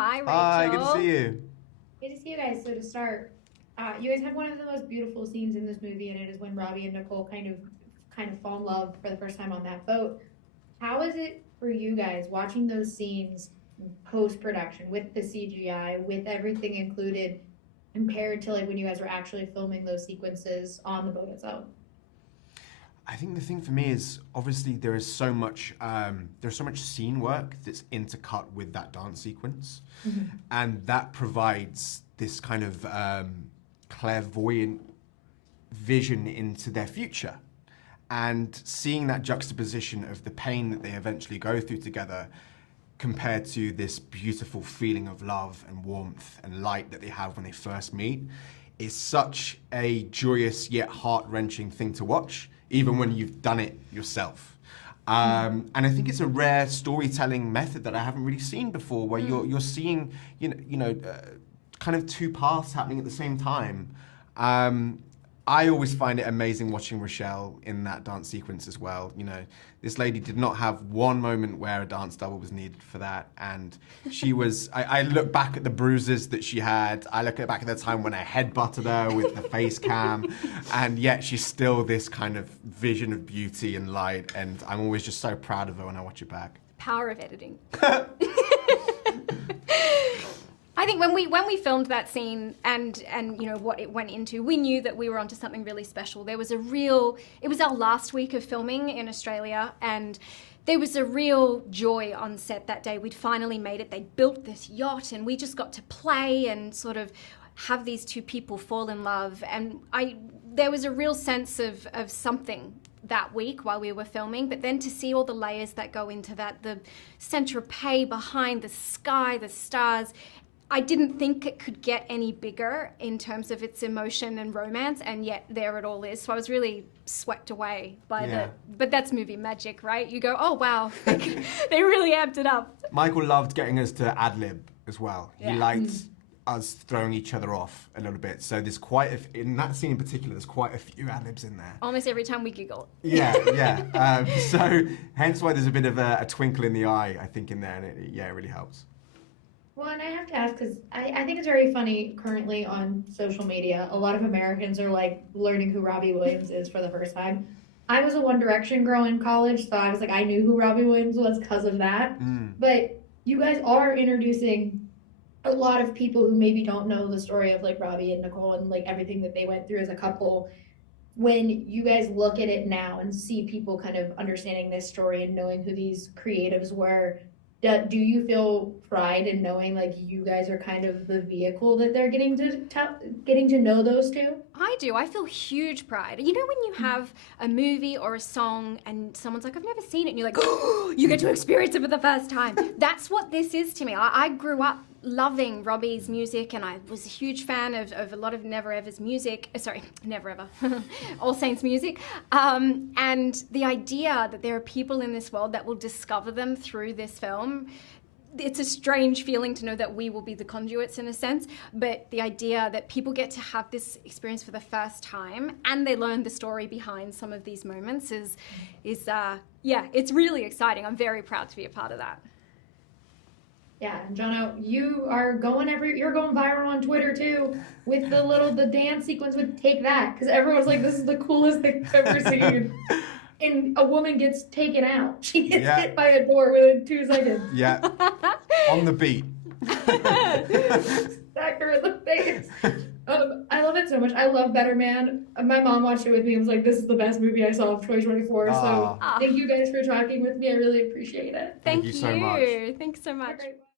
Hi, Rachel. Hi, good to see you. Good to see you guys. So to start, you guys have one of the most beautiful scenes in this movie, and it is when Robbie and Nicole kind of fall in love for the first time on that boat. How is it for you guys watching those scenes post production with the CGI, with everything included, compared to like when you guys were actually filming those sequences on the boat itself? I think the thing for me is obviously there's so much scene work that's intercut with that dance sequence, and that provides this kind of clairvoyant vision into their future. And seeing that juxtaposition of the pain that they eventually go through together compared to this beautiful feeling of love and warmth and light that they have when they first meet is such a joyous yet heart-wrenching thing to watch, even when you've done it yourself. And I think it's a rare storytelling method that I haven't really seen before, where you're seeing kind of two paths happening at the same time. I always find it amazing watching Raechelle in that dance sequence as well. You know, this lady did not have one moment where a dance double was needed for that. And she was, I look back at the bruises that she had. I look back at the time when I headbutted her with the face cam. And yet she's still this kind of vision of beauty and light. And I'm always just so proud of her when I watch it back. Power of editing. I think when we filmed that scene and you know what it went into, we knew that we were onto something really special. It was our last week of filming in Australia, and there was a real joy on set that day. We'd finally made it. They built this yacht, and we just got to play and sort of have these two people fall in love. And there was a real sense of something that week while we were filming, but then to see all the layers that go into that, the Saint-Tropez behind, the sky, the stars, I didn't think it could get any bigger in terms of its emotion and romance, and yet there it all is. So I was really swept away by but that's movie magic, right? You go, oh wow, they really amped it up. Michael loved getting us to ad-lib as well. Yeah. He liked us throwing each other off a little bit. So there's in that scene in particular, there's quite a few ad-libs in there. Almost every time we giggle. Yeah. So hence why there's a bit of a twinkle in the eye, I think, in there, and it really helps. Well, and I have to ask, because I think it's very funny currently on social media. A lot of Americans are like learning who Robbie Williams is for the first time. I was a One Direction girl in college, so I was like, I knew who Robbie Williams was because of that. But you guys are introducing a lot of people who maybe don't know the story of like Robbie and Nicole and like everything that they went through as a couple. When you guys look at it now and see people kind of understanding this story and knowing who these creatives were, do you feel pride in knowing like you guys are kind of the vehicle that they're getting to know those two? I do. I feel huge pride. You know when you have a movie or a song and someone's like, I've never seen it, and you're like, oh, you get to experience it for the first time. That's what this is to me. I grew up loving Robbie's music, and I was a huge fan of a lot of Never Ever's music. Sorry, Never Ever. All Saints music. And the idea that there are people in this world that will discover them through this film, it's a strange feeling to know that we will be the conduits in a sense, but the idea that people get to have this experience for the first time and they learn the story behind some of these moments is it's really exciting. I'm very proud to be a part of that. Yeah, and Jonno, you're going viral on Twitter too with the dance sequence with Take That, because everyone's like, this is the coolest thing I've ever seen. And a woman gets taken out. She gets hit by a door within 2 seconds. Yeah, on the beat. Smack her in the face. I love it so much. I love Better Man. My mom watched it with me and was like, this is the best movie I saw of 2024. So thank you guys for talking with me. I really appreciate it. Thank you so much. Thanks so much.